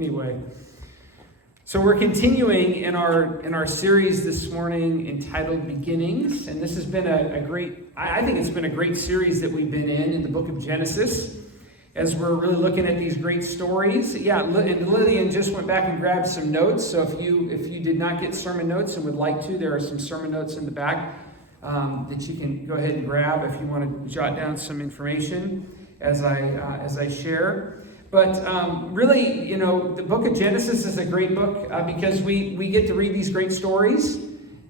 Anyway, so we're continuing in our series this morning entitled Beginnings, and this has been I think it's been a great series that we've been in the book of Genesis, as we're really looking at these great stories. Yeah, and Lillian just went back and grabbed some notes, so if you did not get sermon notes and would like to, there are some sermon notes in the back that you can go ahead and grab if you want to jot down some information as I share. But really, the book of Genesis is a great book because we get to read these great stories,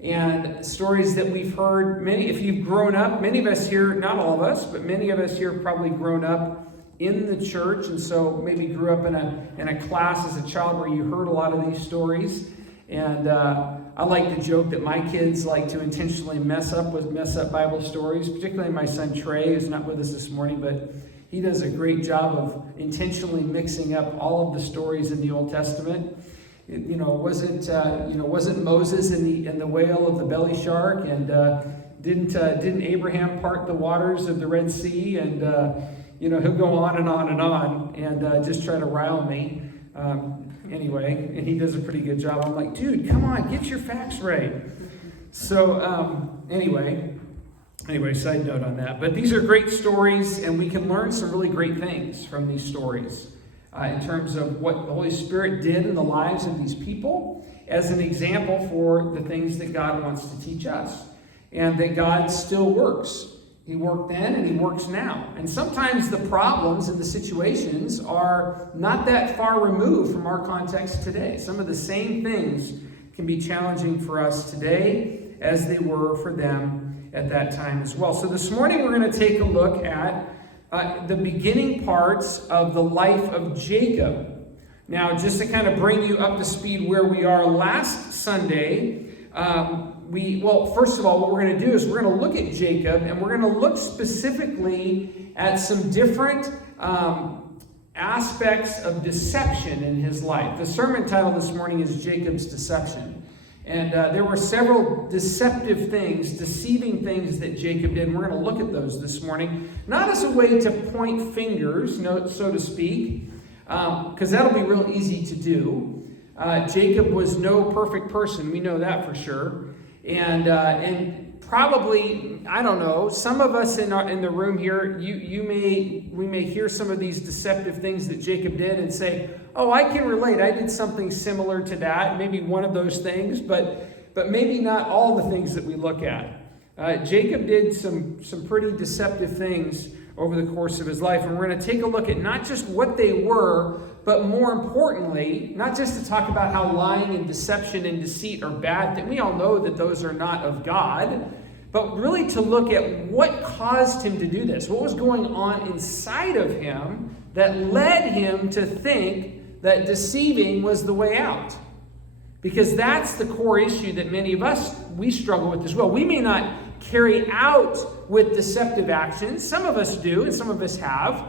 and stories that we've heard. If you've grown up, many of us here, not all of us, but many of us here have probably grown up in the church, and so maybe grew up in a class as a child where you heard a lot of these stories. And I like to joke that my kids like to intentionally mess up Bible stories, particularly my son Trey, who's not with us this morning, but he does a great job of intentionally mixing up all of the stories in the Old Testament. Wasn't Moses in the whale of the belly shark, and didn't Abraham part the waters of the Red Sea, and he'll go on and on and on, and just try to rile me. Anyway, and he does a pretty good job. I'm like, dude, come on, get your facts right. So anyway, side note on that. But these are great stories, and we can learn some really great things from these stories in terms of what the Holy Spirit did in the lives of these people as an example for the things that God wants to teach us. And that God still works. He worked then and he works now. And sometimes the problems and the situations are not that far removed from our context today. Some of the same things can be challenging for us today as they were for them at that time as well. So this morning we're going to take a look at the beginning parts of the life of Jacob. Now, just to kind of bring you up to speed where we are, last Sunday, first of all, what we're going to do is we're going to look at Jacob, and we're going to look specifically at some different aspects of deception in his life. The sermon title this morning is Jacob's Deception. And there were several deceiving things that Jacob did. And we're going to look at those this morning, not as a way to point fingers, so to speak, because that'll be real easy to do. Jacob was no perfect person. We know that for sure. And probably, I don't know, some of us in the room here, we may hear some of these deceptive things that Jacob did and say, oh, I can relate. I did something similar to that, maybe one of those things, but maybe not all the things that we look at. Jacob did some pretty deceptive things over the course of his life, and we're going to take a look at not just what they were, but more importantly, not just to talk about how lying and deception and deceit are bad, that we all know that those are not of God, but really to look at what caused him to do this. What was going on inside of him that led him to think that deceiving was the way out? Because that's the core issue that many of us, we struggle with as well. We may not carry out with deceptive actions. Some of us do, and some of us have.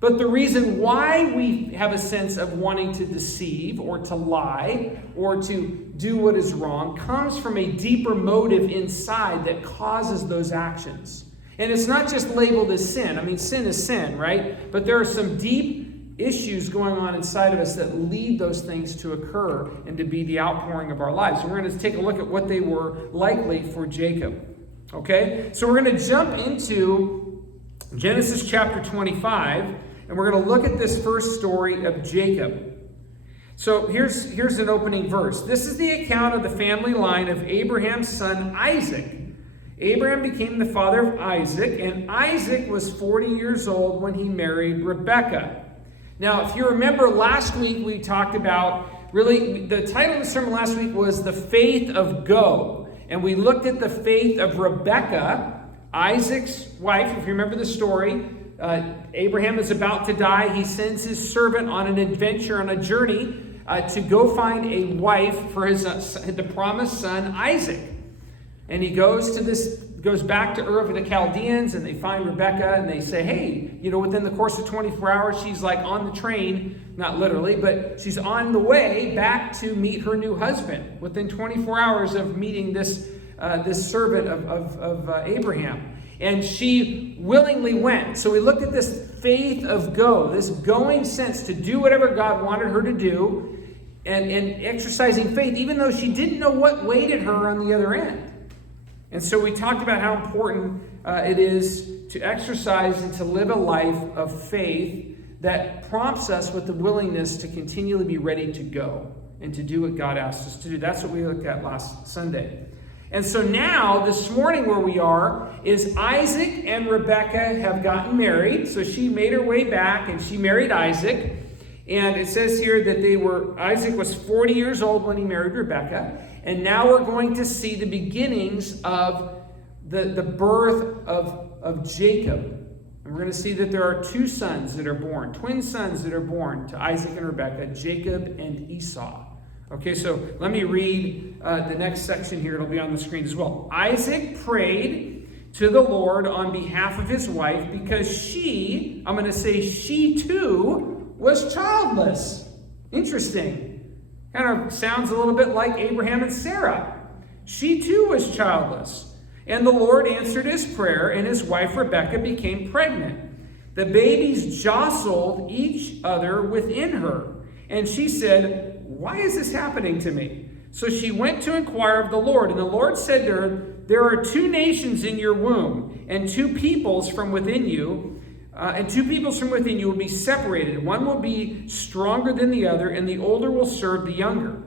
But the reason why we have a sense of wanting to deceive or to lie or to do what is wrong comes from a deeper motive inside that causes those actions. And it's not just labeled as sin. I mean, sin is sin, right? But there are some deep issues going on inside of us that lead those things to occur and to be the outpouring of our lives. So we're going to take a look at what they were likely for Jacob. Okay? So we're going to jump into Genesis chapter 25, and we're going to look at this first story of Jacob. So here's an opening verse. This is the account of the family line of Abraham's son Isaac. Abraham became the father of Isaac, and Isaac was 40 years old when he married Rebekah. Now, if you remember last week, we talked about, really, the title of the sermon last week was The Faith of Go. And we looked at the faith of Rebekah, Isaac's wife. If you remember the story, Abraham is about to die. He sends his servant on an adventure, on a journey, to go find a wife for the promised son, Isaac. And he goes back to Ur of the Chaldeans, and they find Rebekah, and they say, hey, within the course of 24 hours, she's like on the train, not literally, but she's on the way back to meet her new husband, within 24 hours of meeting this servant of Abraham. And she willingly went. So we looked at this faith of go, this going sense to do whatever God wanted her to do, and exercising faith, even though she didn't know what waited her on the other end. And so we talked about how important it is to exercise and to live a life of faith that prompts us with the willingness to continually be ready to go and to do what God asked us to do. That's what we looked at last Sunday. And so now, this morning where we are, is Isaac and Rebekah have gotten married. So she made her way back and she married Isaac. And it says here that Isaac was 40 years old when he married Rebekah. And now we're going to see the beginnings of the birth of Jacob. And we're going to see that there are two sons that are born, twin sons that are born to Isaac and Rebekah, Jacob and Esau. Okay, so let me read the next section here. It'll be on the screen as well. Isaac prayed to the Lord on behalf of his wife because she too, was childless. Interesting. Kind of sounds a little bit like Abraham and Sarah. She too was childless. And the Lord answered his prayer, and his wife Rebekah became pregnant. The babies jostled each other within her, and she said, "Why is this happening to me?" So she went to inquire of the Lord, and the Lord said to her, "There are two nations in your womb, and two peoples from within you, will be separated. One will be stronger than the other, and the older will serve the younger."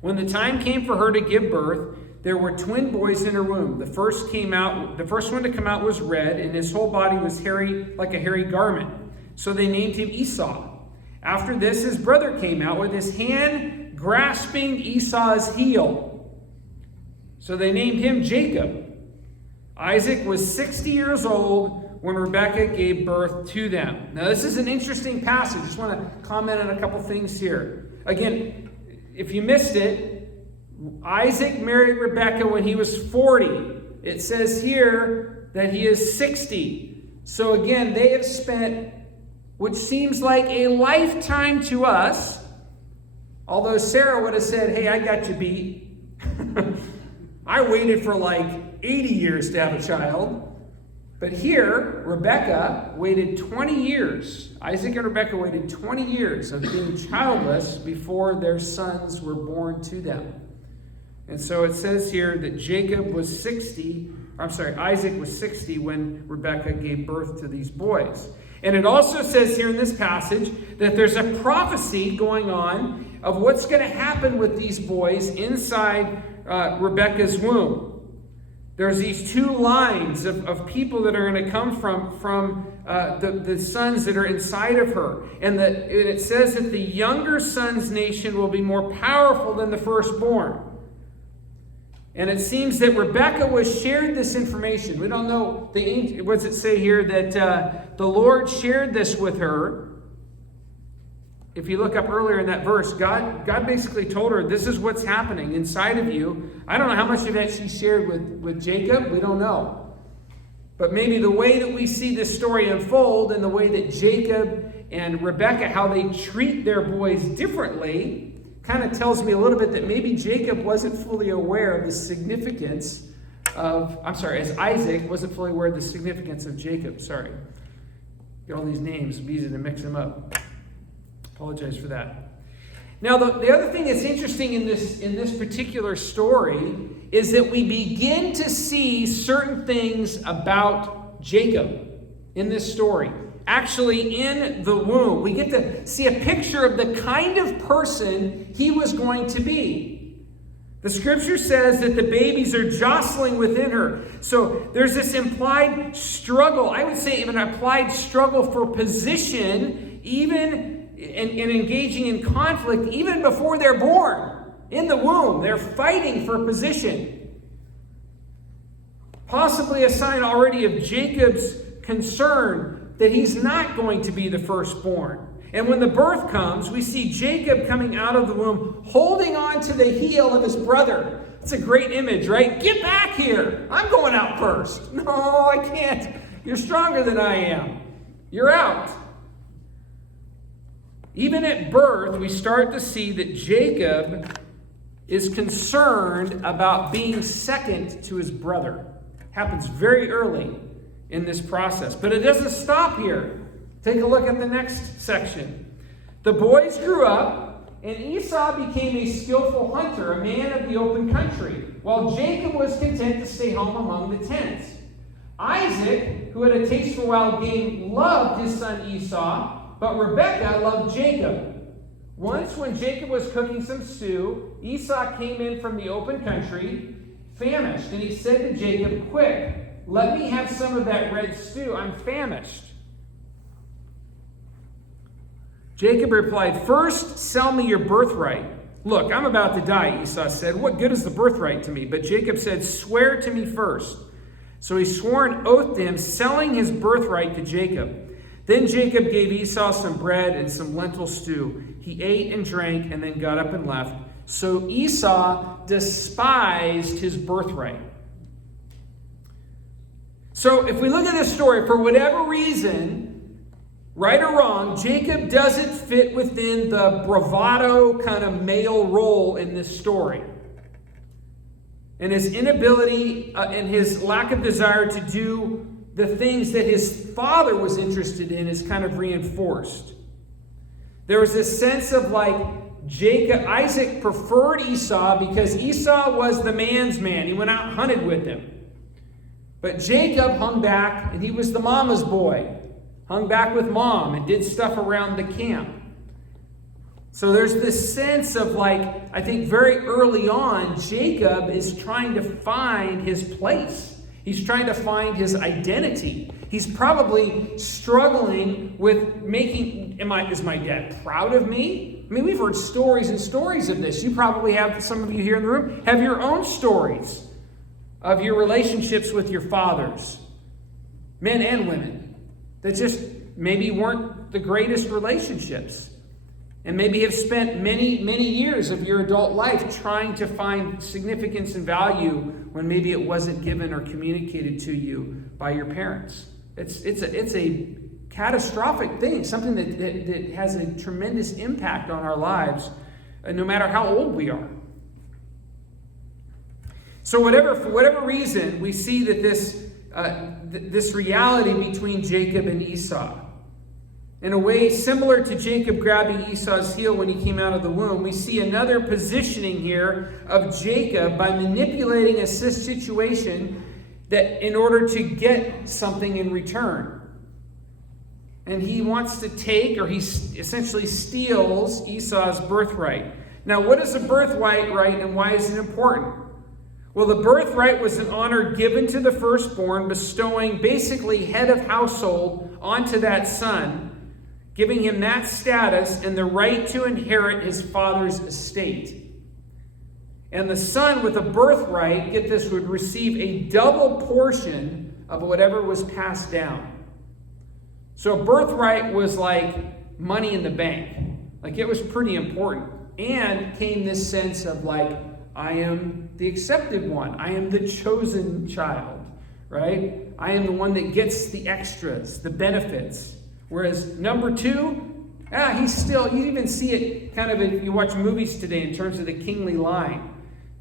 When the time came for her to give birth, there were twin boys in her womb. The first one to come out was red, and his whole body was hairy, like a hairy garment. So they named him Esau. After this, his brother came out with his hand grasping Esau's heel. So they named him Jacob. Isaac was 60 years old when Rebekah gave birth to them. Now, this is an interesting passage. I just want to comment on a couple things here. Again, if you missed it, Isaac married Rebekah when he was 40. It says here that he is 60. So again, they have spent, which seems like a lifetime to us, although Sarah would have said, "Hey, I got you beat." I waited for like 80 years to have a child. But here, Rebekah waited 20 years. Isaac and Rebekah waited 20 years of being childless before their sons were born to them. And so it says here that Isaac was 60 when Rebekah gave birth to these boys. And it also says here in this passage that there's a prophecy going on of what's going to happen with these boys inside Rebekah's womb. There's these two lines of people that are going to come from the sons that are inside of her. And it says that the younger son's nation will be more powerful than the firstborn. And it seems that Rebekah was shared this information. We don't know, what does it say here? That the Lord shared this with her. If you look up earlier in that verse, God basically told her, this is what's happening inside of you. I don't know how much of that she shared with Jacob. We don't know. But maybe the way that we see this story unfold and the way that Jacob and Rebekah, how they treat their boys differently, kind of tells me a little bit that maybe Jacob wasn't fully aware of the significance as Isaac wasn't fully aware of the significance of Jacob. Sorry. Get all these names. It'd be easy to mix them up. Apologize for that. Now, the other thing that's interesting in this particular story is that we begin to see certain things about Jacob in this story. Actually, in the womb, we get to see a picture of the kind of person he was going to be. The scripture says that the babies are jostling within her. So there's this implied struggle, I would say even an implied struggle for position, even in engaging in conflict, even before they're born. In the womb, they're fighting for position. Possibly a sign already of Jacob's concern that he's not going to be the firstborn. And when the birth comes, we see Jacob coming out of the womb, holding on to the heel of his brother. It's a great image, right? Get back here. I'm going out first. No, I can't. You're stronger than I am. You're out. Even at birth, we start to see that Jacob is concerned about being second to his brother, Happens very early in this process. But it doesn't stop here. Take a look at the next section. The boys grew up, and Esau became a skillful hunter, a man of the open country, while Jacob was content to stay home among the tents. Isaac, who had a taste for wild game, loved his son Esau, but Rebekah loved Jacob. Once when Jacob was cooking some stew, Esau came in from the open country, famished, and he said to Jacob, "Quick, let me have some of that red stew. I'm famished." Jacob replied, "First, sell me your birthright." "Look, I'm about to die," Esau said. "What good is the birthright to me?" But Jacob said, "Swear to me first." So he swore an oath to him, selling his birthright to Jacob. Then Jacob gave Esau some bread and some lentil stew. He ate and drank and then got up and left. So Esau despised his birthright. So if we look at this story, for whatever reason, right or wrong, Jacob doesn't fit within the bravado kind of male role in this story. And his inability and his lack of desire to do the things that his father was interested in is kind of reinforced. There was this sense of like Isaac preferred Esau because Esau was the man's man. He went out and hunted with him. But Jacob hung back, and he was the mama's boy. Hung back with mom and did stuff around the camp. So there's this sense of like, I think very early on, Jacob is trying to find his place. He's trying to find his identity. He's probably struggling with making, is my dad proud of me? I mean, we've heard stories and stories of this. You probably have, some of you here in the room, have your own stories of your relationships with your fathers, men and women, that just maybe weren't the greatest relationships. And maybe have spent many, many years of your adult life trying to find significance and value when maybe it wasn't given or communicated to you by your parents. It's a catastrophic thing, something that has a tremendous impact on our lives, no matter how old we are. So for whatever reason, we see that this reality between Jacob and Esau, in a way similar to Jacob grabbing Esau's heel when he came out of the womb, we see another positioning here of Jacob by manipulating a situation that in order to get something in return. And he wants to take, or he essentially steals Esau's birthright. Now, what is a birthright, right, and why is it important? Well, the birthright was an honor given to the firstborn, bestowing basically head of household onto that son, giving him that status and the right to inherit his father's estate. And the son with a birthright, get this, would receive a double portion of whatever was passed down. So a birthright was like money in the bank. Like it was pretty important. And came this sense of like, I am the accepted one. I am the chosen child, right? I am the one that gets the extras, the benefits. Whereas number two, he's still, you even see it kind of if you watch movies today in terms of the kingly line.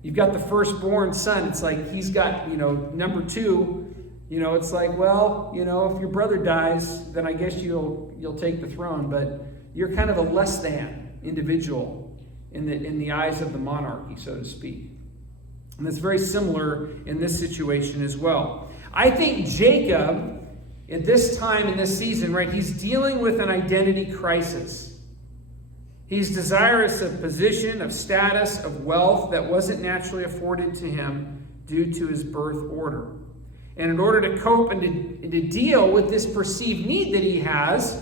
You've got the firstborn son. It's like he's got, number two, it's like, well, if your brother dies, then I guess you'll take the throne. But you're kind of a less than individual in the eyes of the monarchy, so to speak. And that's very similar in this situation as well. I think Jacob, at this time in this season, right, he's dealing with an identity crisis. He's desirous of position, of status, of wealth that wasn't naturally afforded to him due to his birth order. And in order to cope and to deal with this perceived need that he has,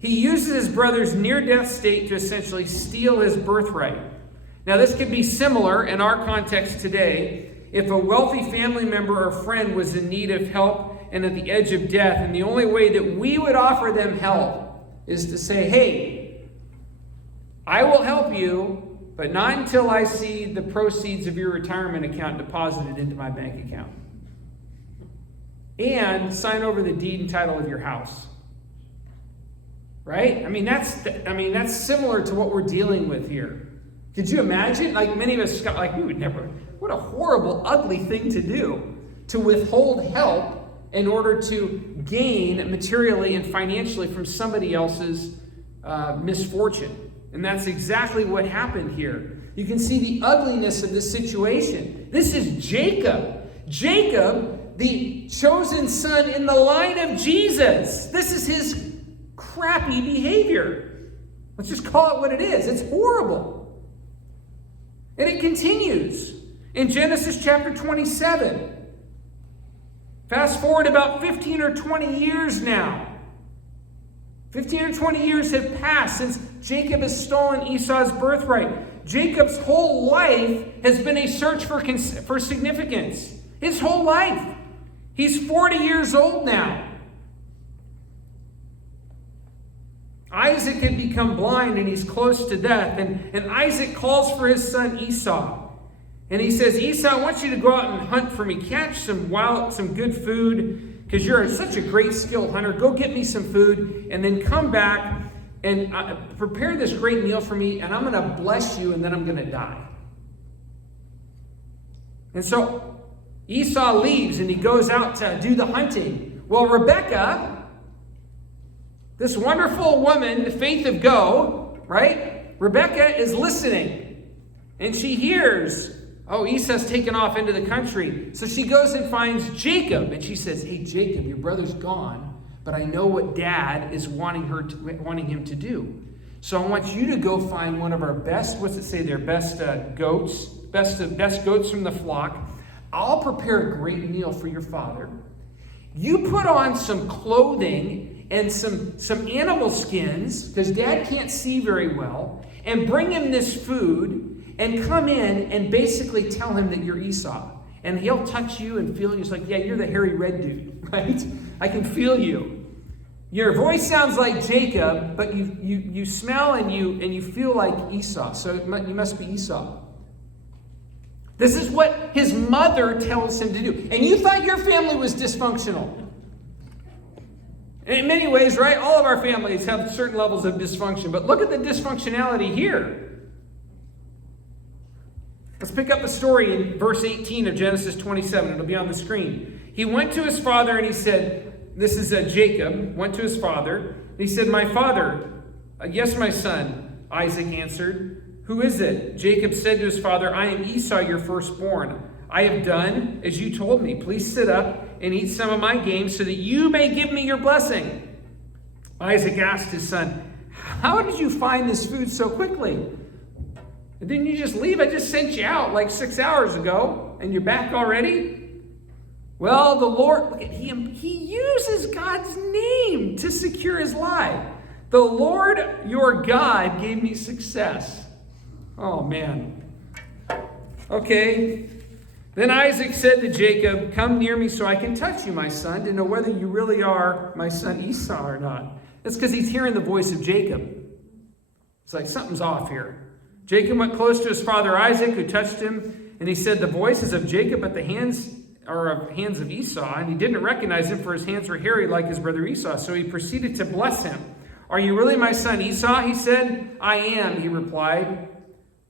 he uses his brother's near-death state to essentially steal his birthright. Now, this could be similar in our context today if a wealthy family member or friend was in need of help and at the edge of death, and the only way that we would offer them help is to say, hey, I will help you, but not until I see the proceeds of your retirement account deposited into my bank account. And sign over the deed and title of your house. Right? I mean, that's similar to what we're dealing with here. Could you imagine? Like many of us, like we would never, what a horrible, ugly thing to do. to withhold help in order to gain materially and financially from somebody else's misfortune. And that's exactly what happened here. You can see the ugliness of this situation. This is Jacob. Jacob, the chosen son in the line of Jesus. This is his crappy behavior. Let's just call it what it is. It's horrible. And it continues in Genesis chapter 27. Fast forward about 15 or 20 years now. 15 or 20 years have passed since Jacob has stolen Esau's birthright. Jacob's whole life has been a search for significance. His whole life. He's 40 years old now. Isaac had become blind and he's close to death. And Isaac calls for his son Esau. And he says, Esau, I want you to go out and hunt for me. Catch some good food, because you're such a great skilled hunter. Go get me some food, and then come back and prepare this great meal for me, and I'm going to bless you, and then I'm going to die. And so Esau leaves, and he goes out to do the hunting. Well, Rebekah, this wonderful woman, the faith of Go, right? Rebekah is listening, and she hears, oh, Esau's taken off into the country. So she goes and finds Jacob. And she says, hey, Jacob, your brother's gone, but I know what Dad is wanting him to do. So I want you to go find one of our best, best goats, best goats from the flock. I'll prepare a great meal for your father. You put on some clothing and some animal skins, because Dad can't see very well, and bring him this food. And come in and basically tell him that you're Esau. And he'll touch you and feel you. He's like, yeah, you're the hairy red dude, right? I can feel you. Your voice sounds like Jacob, but you smell and you feel like Esau. So you must be Esau. This is what his mother tells him to do. And you thought your family was dysfunctional. In many ways, right? All of our families have certain levels of dysfunction. But look at the dysfunctionality here. Let's pick up the story in verse 18 of Genesis 27. It'll be on the screen. He went to his father and he said, this is Jacob, went to his father. And he said, my father. Yes, my son, Isaac answered. Who is it? Jacob said to his father, I am Esau, your firstborn. I have done as you told me. Please sit up and eat some of my game so that you may give me your blessing. Isaac asked his son, how did you find this food so quickly? Didn't you just leave? I just sent you out like 6 hours ago, and you're back already? Well, the Lord, look at him. He uses God's name to secure his life. The Lord your God gave me success. Oh, man. Okay. Then Isaac said to Jacob, come near me so I can touch you, my son, to know whether you really are my son Esau or not. That's because he's hearing the voice of Jacob. It's like something's off here. Jacob went close to his father Isaac, who touched him, and he said, the voice is of Jacob, but the hands are of hands of Esau. And he didn't recognize him, for his hands were hairy like his brother Esau. So he proceeded to bless him. Are you really my son Esau? He said. I am, he replied.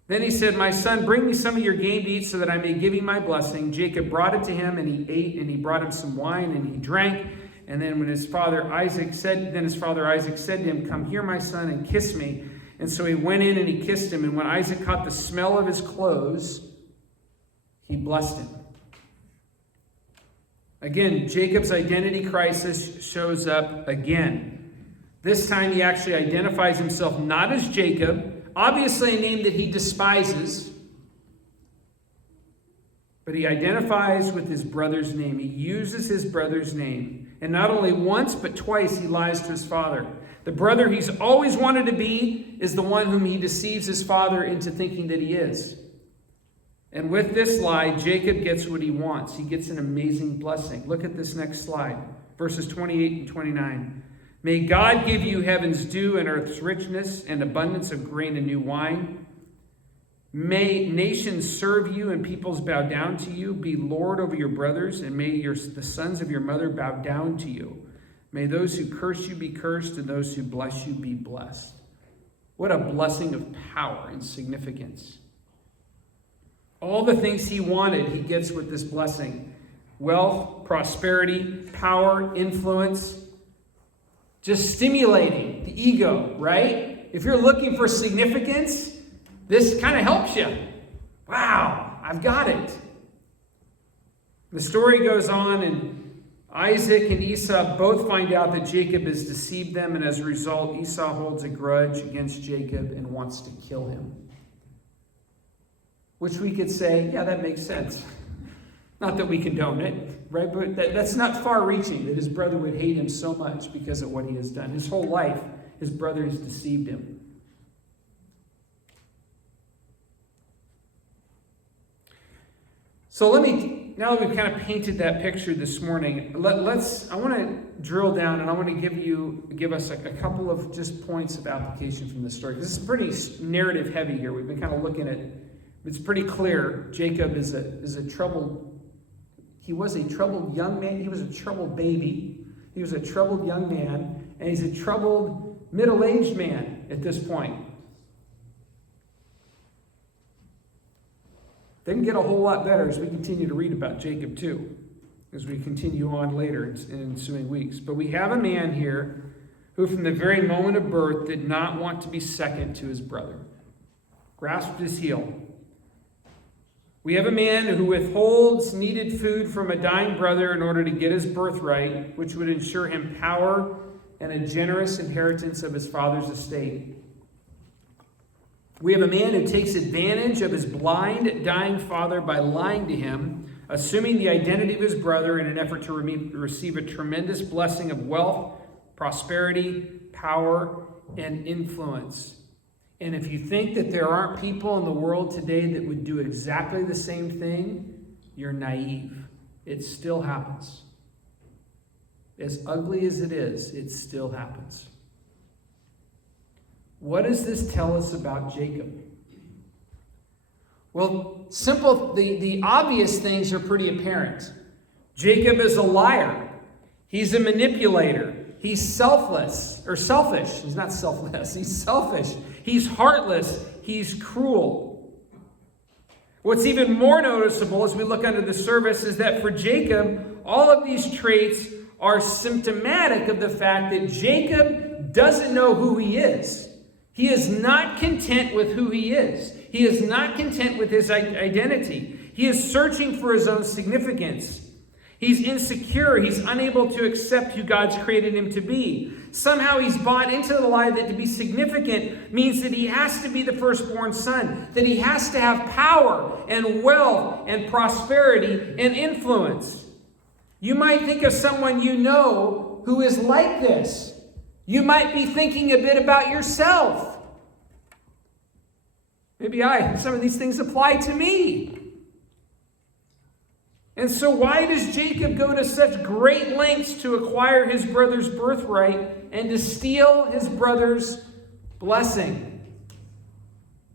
Then he said, my son, bring me some of your game to eat so that I may give you my blessing. Jacob brought it to him, and he ate, and he brought him some wine, and he drank. And then his father Isaac said to him, come here, my son, and kiss me. And so he went in and he kissed him. And when Isaac caught the smell of his clothes, he blessed him. Again, Jacob's identity crisis shows up again. This time he actually identifies himself not as Jacob, obviously a name that he despises, but he identifies with his brother's name. He uses his brother's name. And not only once, but twice he lies to his father. The brother he's always wanted to be is the one whom he deceives his father into thinking that he is. And with this lie, Jacob gets what he wants. He gets an amazing blessing. Look at this next slide, verses 28 and 29. May God give you heaven's dew and earth's richness and abundance of grain and new wine. May nations serve you and peoples bow down to you. Be Lord over your brothers, and may the sons of your mother bow down to you. May those who curse you be cursed, and those who bless you be blessed. What a blessing of power and significance. All the things he wanted, he gets with this blessing. wealth, prosperity, power, influence. Just stimulating the ego, right? If you're looking for significance, this kind of helps you. Wow, I've got it. The story goes on, and Isaac and Esau both find out that Jacob has deceived them, and as a result, Esau holds a grudge against Jacob and wants to kill him. Which we could say, yeah, that makes sense. Not that we condone it, right? But that's not far-reaching, that his brother would hate him so much because of what he has done. His whole life, his brother has deceived him. So now that we've kind of painted that picture this morning, I want to drill down, and I want to give us a couple of just points of application from this story. This is pretty narrative heavy here. We've been kind of looking at, it's pretty clear Jacob is a troubled, he was a troubled young man. He was a troubled baby. He was a troubled young man, and he's a troubled middle-aged man at this point. Doesn't get a whole lot better as we continue to read about Jacob too, as we continue on later in ensuing weeks. But we have a man here who from the very moment of birth did not want to be second to his brother. Grasped his heel. We have a man who withholds needed food from a dying brother in order to get his birthright, which would ensure him power and a generous inheritance of his father's estate. We have a man who takes advantage of his blind, dying father by lying to him, assuming the identity of his brother in an effort to receive a tremendous blessing of wealth, prosperity, power, and influence. And if you think that there aren't people in the world today that would do exactly the same thing, you're naive. It still happens. As ugly as it is, it still happens. What does this tell us about Jacob? Well, the obvious things are pretty apparent. Jacob is a liar. He's a manipulator. He's selfish. He's not selfless. He's selfish. He's heartless. He's cruel. What's even more noticeable as we look under the surface is that for Jacob, all of these traits are symptomatic of the fact that Jacob doesn't know who he is. He is not content with who he is. He is not content with his identity. He is searching for his own significance. He's insecure. He's unable to accept who God's created him to be. Somehow he's bought into the lie that to be significant means that he has to be the firstborn son, that he has to have power and wealth and prosperity and influence. You might think of someone you know who is like this. You might be thinking a bit about yourself. Maybe some of these things apply to me. And so why does Jacob go to such great lengths to acquire his brother's birthright and to steal his brother's blessing?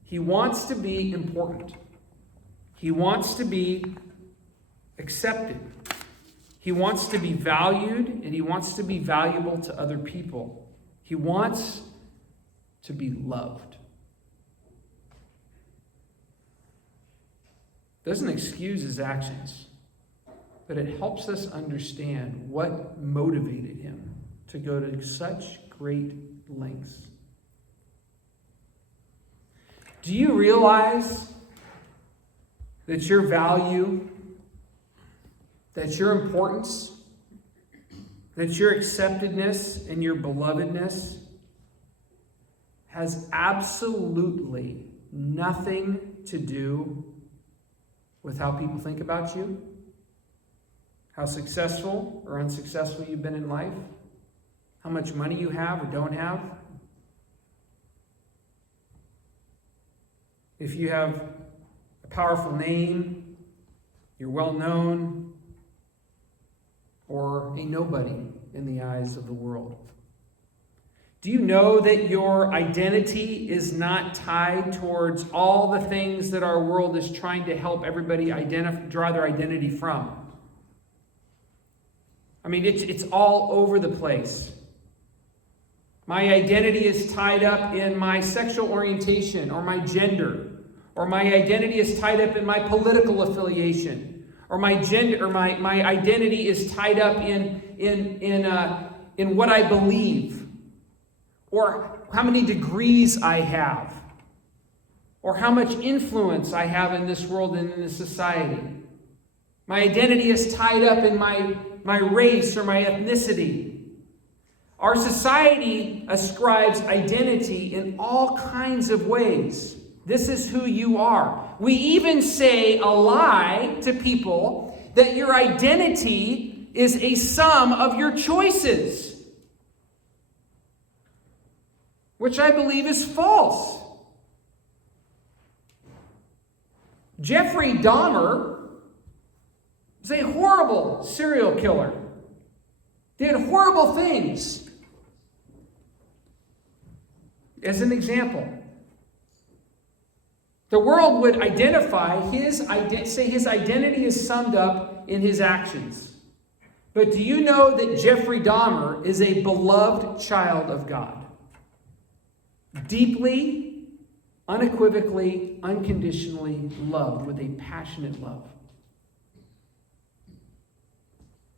He wants to be important. He wants to be accepted. He wants to be valued, and he wants to be valuable to other people. He wants to be loved. Doesn't excuse his actions, but it helps us understand what motivated him to go to such great lengths. Do you realize that your value, that your importance, that your acceptedness and your belovedness has absolutely nothing to do with how people think about you? How successful or unsuccessful you've been in life? How much money you have or don't have? If you have a powerful name, you're well known, or a nobody in the eyes of the world. Do you know that your identity is not tied towards all the things that our world is trying to help everybody draw their identity from? I mean, it's all over the place. My identity is tied up in my sexual orientation or my gender, or my identity is tied up in my political affiliation, or my gender, or my identity is tied up in what I believe, or how many degrees I have, or how much influence I have in this world and in this society. My identity is tied up in my race or my ethnicity. Our society ascribes identity in all kinds of ways. This is who you are. We even say a lie to people that your identity is a sum of your choices, which I believe is false. Jeffrey Dahmer is a horrible serial killer. Did horrible things. As an example, the world would identify say his identity is summed up in his actions. But do you know that Jeffrey Dahmer is a beloved child of God? Deeply, unequivocally, unconditionally loved with a passionate love.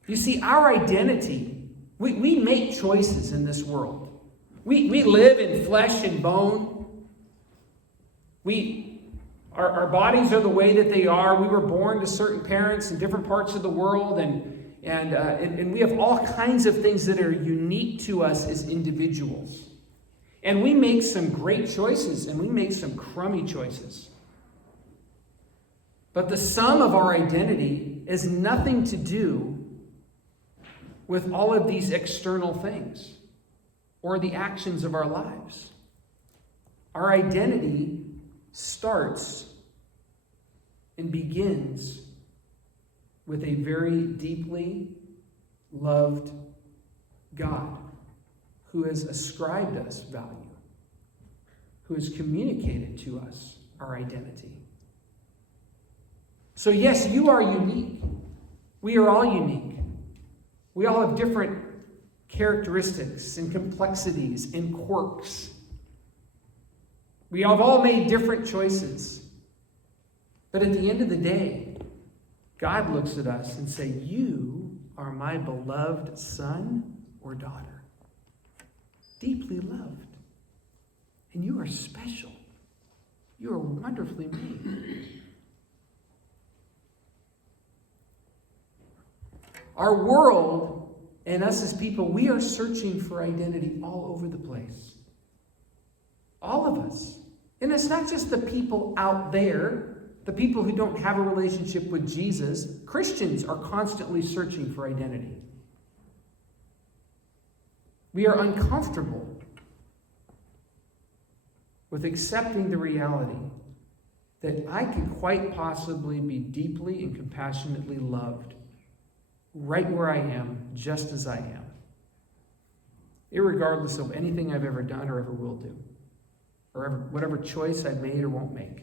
You see, our identity, we make choices in this world. We live in flesh and bone. Our bodies are the way that they are. We were born to certain parents in different parts of the world, and we have all kinds of things that are unique to us as individuals. And we make some great choices, and we make some crummy choices. But the sum of our identity has nothing to do with all of these external things or the actions of our lives. Our identity starts and begins with a very deeply loved God who has ascribed us value, who has communicated to us our identity. So yes, you are unique. We are all unique. We all have different characteristics and complexities and quirks. We have all made different choices. But at the end of the day, God looks at us and says, "You are my beloved son or daughter, deeply loved. And you are special. You are wonderfully made." Our world and us as people, we are searching for identity all over the place. All of us. And it's not just the people out there, the people who don't have a relationship with Jesus. Christians are constantly searching for identity. We are uncomfortable with accepting the reality that I can quite possibly be deeply and compassionately loved right where I am, just as I am, irregardless of anything I've ever done or ever will do, or whatever choice I've made or won't make.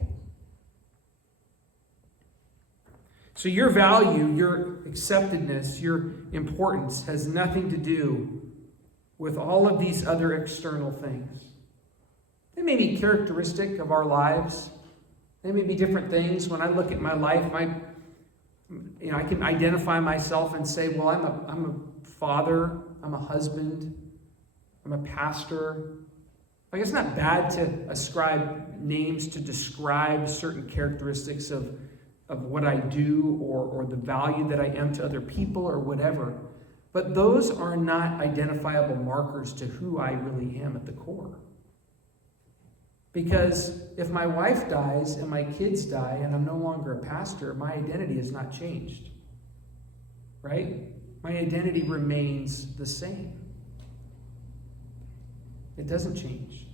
So your value, your acceptedness, your importance has nothing to do with all of these other external things. They may be characteristic of our lives. They may be different things. When I look at my life, I can identify myself and say, well, I'm a father, I'm a husband, I'm a pastor. Like, it's not bad to ascribe names to describe certain characteristics of what I do or the value that I am to other people or whatever. But those are not identifiable markers to who I really am at the core. Because if my wife dies and my kids die and I'm no longer a pastor, my identity has not changed. Right? My identity remains the same. It doesn't change.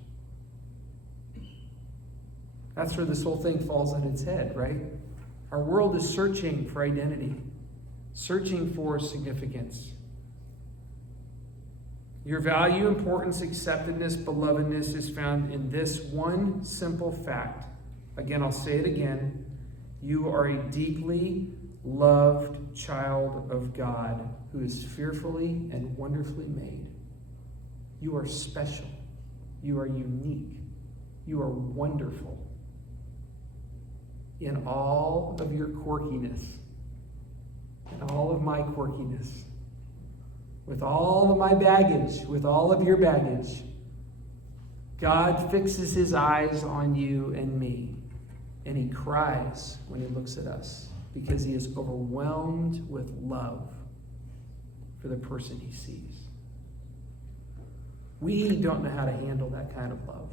That's where this whole thing falls on its head, right? Our world is searching for identity, searching for significance. Your value, importance, acceptedness, belovedness is found in this one simple fact. Again, I'll say it again. You are a deeply loved child of God who is fearfully and wonderfully made. You are special. You are unique. You are wonderful in all of your quirkiness and all of my quirkiness, with all of my baggage, with all of your baggage, God fixes his eyes on you and me, and he cries when he looks at us because he is overwhelmed with love for the person he sees. We don't know how to handle that kind of love.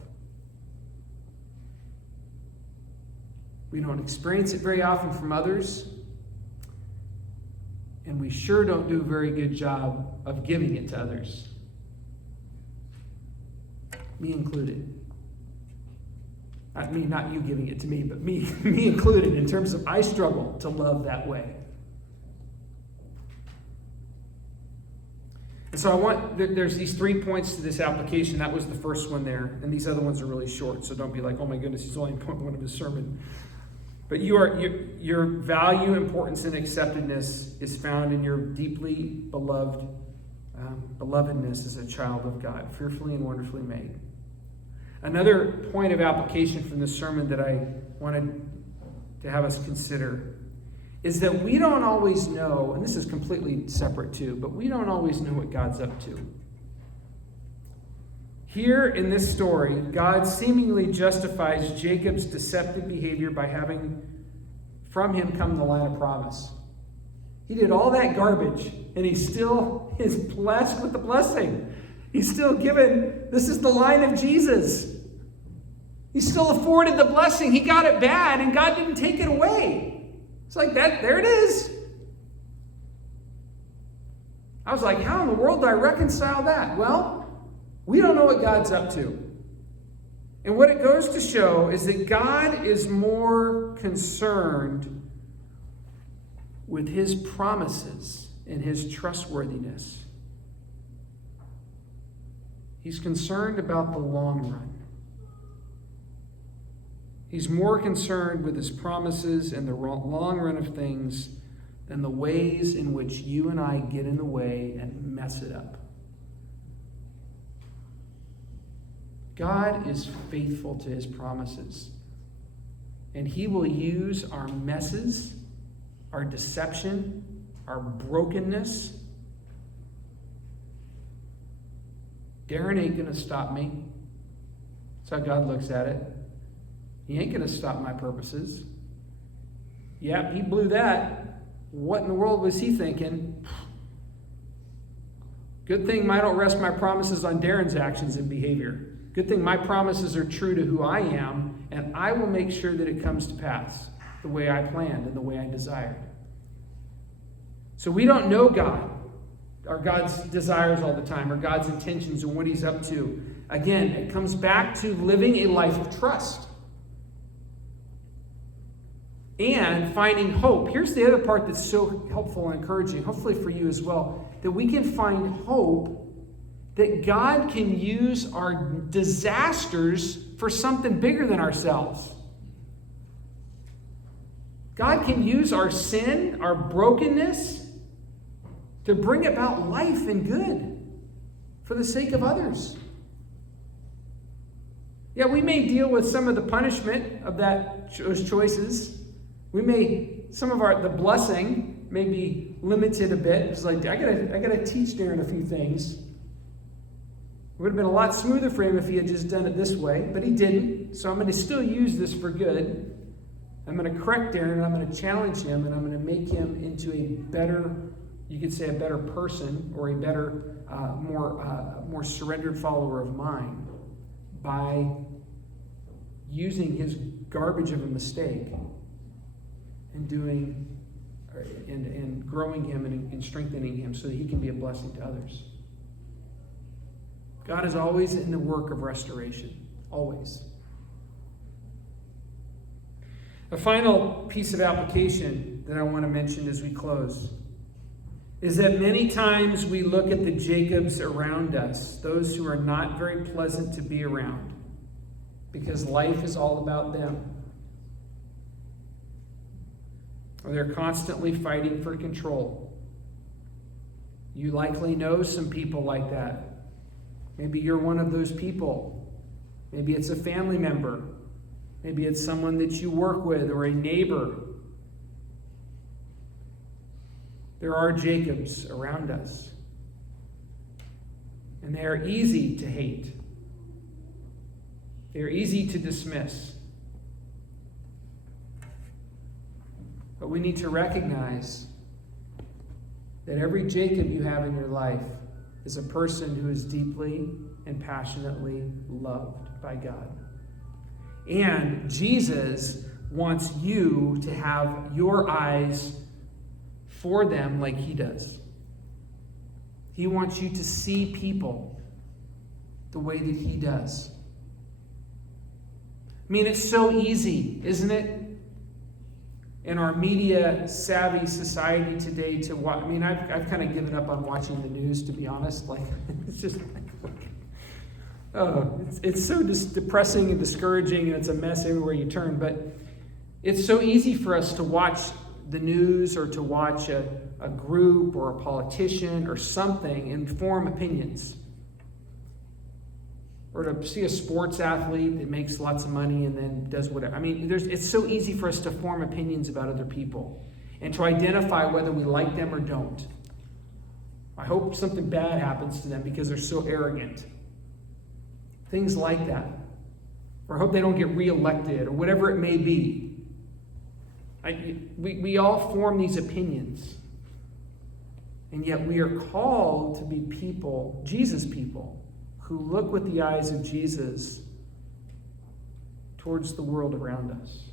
We don't experience it very often from others, and we sure don't do a very good job of giving it to others. Me included. Not you giving it to me, but me included, in terms of I struggle to love that way. And so there's these 3 points to this application. That was the first one there. And these other ones are really short, so don't be like, oh my goodness, he's only in point 1 of his sermon. But your value, importance, and acceptedness is found in your deeply belovedness as a child of God, fearfully and wonderfully made. Another point of application from this sermon that I wanted to have us consider is that we don't always know, and this is completely separate too, but we don't always know what God's up to. Here in this story, God seemingly justifies Jacob's deceptive behavior by having from him come the line of promise. He did all that garbage, and he still is blessed with the blessing. He's still given, this is the line of Jesus. He's still afforded the blessing. He got it bad, and God didn't take it away. It's like that, there it is. I was like, how in the world do I reconcile that? Well, we don't know what God's up to. And what it goes to show is that God is more concerned with his promises and his trustworthiness. He's concerned about the long run. He's more concerned with his promises and the long run of things than the ways in which you and I get in the way and mess it up. God is faithful to his promises, and he will use our messes, our deception, our brokenness. Darren ain't going to stop me. That's how God looks at it. He ain't going to stop my purposes. Yep, he blew that. What in the world was he thinking? Good thing I don't rest my promises on Darren's actions and behavior. Good thing my promises are true to who I am, and I will make sure that it comes to pass the way I planned and the way I desired. So we don't know God, or God's desires all the time, or God's intentions and what he's up to. Again, it comes back to living a life of trust and finding hope. Here's the other part that's so helpful and encouraging, hopefully for you as well, that we can find hope that God can use our disasters for something bigger than ourselves. God can use our sin, our brokenness, to bring about life and good for the sake of others. Yeah, we may deal with some of the punishment of those choices. Some of the blessing may be limited a bit. It's like, I gotta teach Darren a few things. It would have been a lot smoother for him if he had just done it this way, but he didn't. So I'm going to still use this for good. I'm going to correct Darren, and I'm going to challenge him, and I'm going to make him into a better, you could say a better person, or a better, more surrendered follower of mine by using his garbage of a mistake and growing him and strengthening him so that he can be a blessing to others. God is always in the work of restoration. Always. A final piece of application that I want to mention as we close is that many times we look at the Jacobs around us, those who are not very pleasant to be around, because life is all about them. Or they're constantly fighting for control. You likely know some people like that. Maybe you're one of those people. Maybe it's a family member. Maybe it's someone that you work with or a neighbor. There are Jacobs around us. And they are easy to hate. They are easy to dismiss. But we need to recognize that every Jacob you have in your life is a person who is deeply and passionately loved by God. And Jesus wants you to have your eyes for them like he does. He wants you to see people the way that he does. I mean, it's so easy, isn't it? In our media-savvy society today to watch. I mean, I've kind of given up on watching the news, to be honest. Like, it's just it's so depressing and discouraging, and it's a mess everywhere you turn. But it's so easy for us to watch the news or to watch a group or a politician or something and form opinions. Or to see a sports athlete that makes lots of money and then does whatever. I mean, it's so easy for us to form opinions about other people and to identify whether we like them or don't. I hope something bad happens to them because they're so arrogant. Things like that. Or I hope they don't get reelected or whatever it may be. We all form these opinions. And yet we are called to be people, Jesus people, who look with the eyes of Jesus towards the world around us.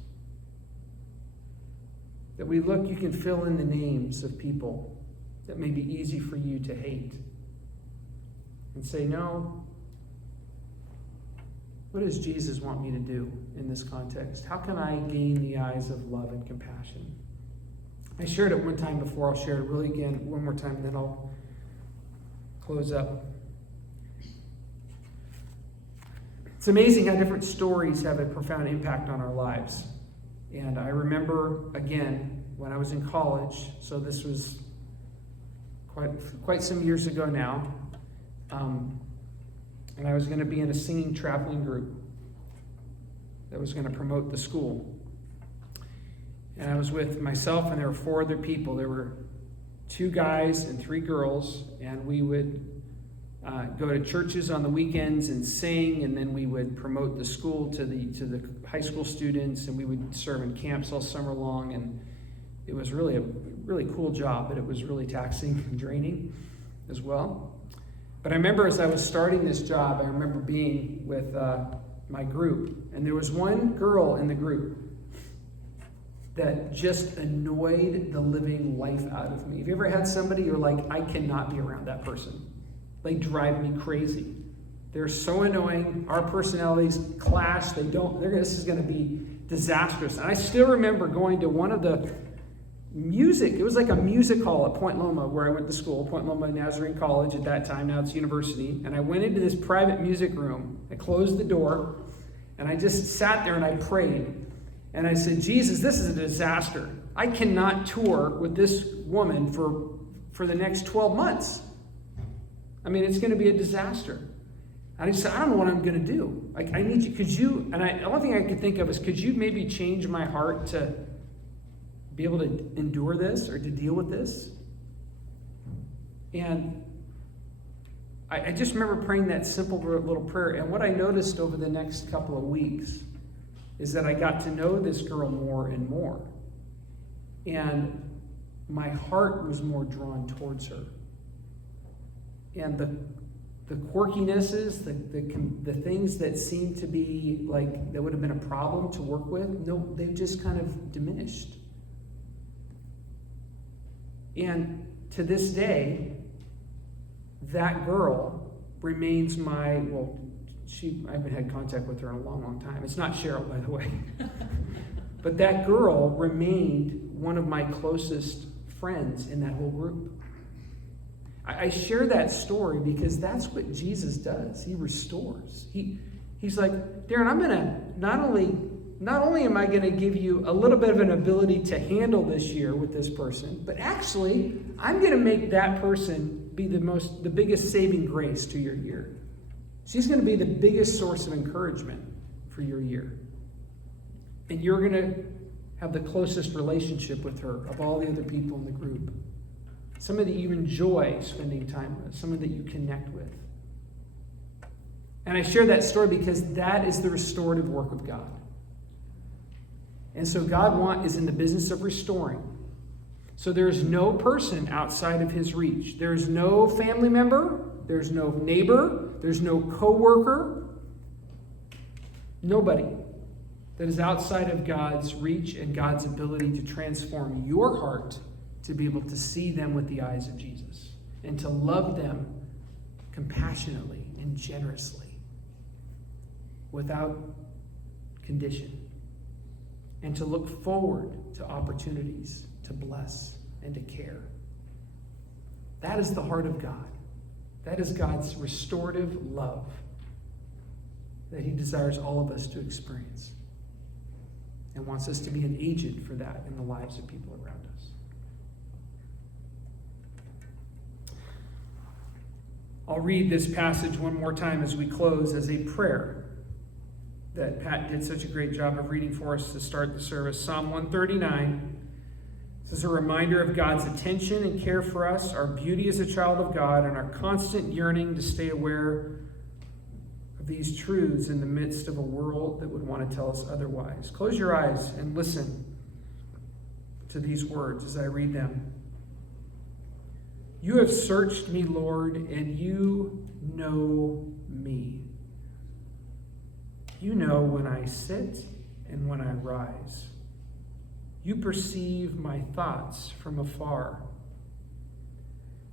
That we look, you can fill in the names of people that may be easy for you to hate. And say, no, what does Jesus want me to do in this context? How can I gain the eyes of love and compassion? I shared it one time before. I'll share it really again one more time, and then I'll close up. It's amazing how different stories have a profound impact on our lives. And I remember, again, when I was in college, so this was quite some years ago now, and I was going to be in a singing traveling group that was going to promote the school. And I was with myself, and there were 4 other people. There were 2 guys and 3 girls, and we would go to churches on the weekends and sing, and then we would promote the school to the high school students, and we would serve in camps all summer long. And it was really a really cool job, but it was really taxing and draining as well. But I remember as I was starting this job, I remember being with my group, and there was one girl in the group that just annoyed the living life out of me. Have you ever had somebody you're like, I cannot be around that person? They drive me crazy. They're so annoying. Our personalities clash. This is going to be disastrous. And I still remember going to one of the it was like a music hall at Point Loma, where I went to school, Point Loma Nazarene College at that time. Now it's university. And I went into this private music room. I closed the door, and I just sat there and I prayed. And I said, Jesus, this is a disaster. I cannot tour with this woman for the next 12 months. I mean, it's going to be a disaster. And I said, I don't know what I'm going to do. Like, I need you. The only thing I could think of is, could you maybe change my heart to be able to endure this or to deal with this? And I just remember praying that simple little prayer. And what I noticed over the next couple of weeks is that I got to know this girl more and more. And my heart was more drawn towards her. And the quirkinesses, the things that seemed to be like that would have been a problem to work with, no, they've just kind of diminished. And to this day, that girl remains I haven't had contact with her in a long, long time. It's not Cheryl, by the way. But that girl remained one of my closest friends in that whole group. I share that story because that's what Jesus does. He restores. He's like, Darren, I'm going to not only am I going to give you a little bit of an ability to handle this year with this person, but actually I'm going to make that person be the biggest saving grace to your year. She's going to be the biggest source of encouragement for your year. And you're going to have the closest relationship with her of all the other people in the group. someone that you enjoy spending time with, someone that you connect with. And I share that story because that is the restorative work of God. And so God is in the business of restoring. So there's no person outside of his reach. There's no family member. There's no neighbor. There's no coworker. Nobody that is outside of God's reach and God's ability to transform your heart to be able to see them with the eyes of Jesus and to love them compassionately and generously without condition, and to look forward to opportunities to bless and to care. That is the heart of God. That is God's restorative love that he desires all of us to experience and wants us to be an agent for that in the lives of people around us. I'll read this passage one more time as we close as a prayer that Pat did such a great job of reading for us to start the service. Psalm 139. This is a reminder of God's attention and care for us, our beauty as a child of God, and our constant yearning to stay aware of these truths in the midst of a world that would want to tell us otherwise. Close your eyes and listen to these words as I read them. You have searched me, Lord, and you know me. You know when I sit and when I rise. You perceive my thoughts from afar.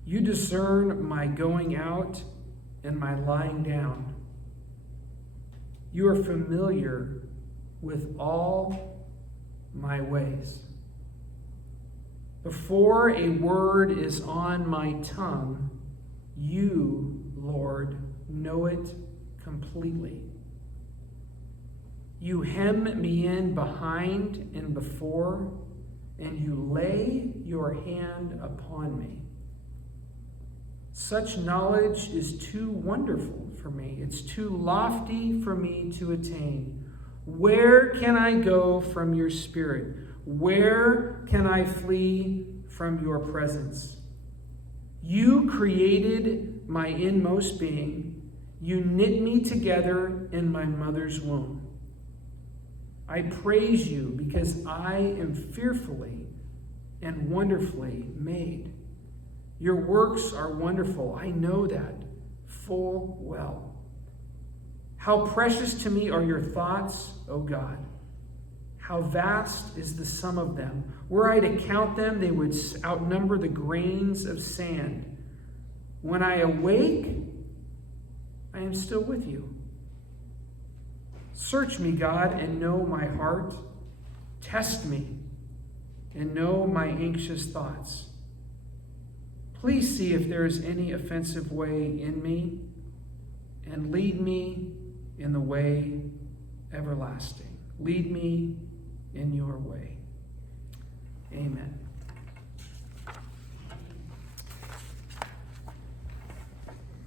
You discern my going out and my lying down. You are familiar with all my ways. Before a word is on my tongue, you, Lord, know it completely. You hem me in behind and before, and you lay your hand upon me. Such knowledge is too wonderful for me. It's too lofty for me to attain. Where can I go from your spirit? Where can I flee from your presence? You created my inmost being. You knit me together in my mother's womb. I praise you because I am fearfully and wonderfully made. Your works are wonderful. I know that full well. How precious to me are your thoughts, O God. How vast is the sum of them. Were I to count them, they would outnumber the grains of sand. When I awake, I am still with you. Search me, God, and know my heart. Test me and know my anxious thoughts. Please see if there is any offensive way in me, and lead me in the way everlasting. Lead me in your way.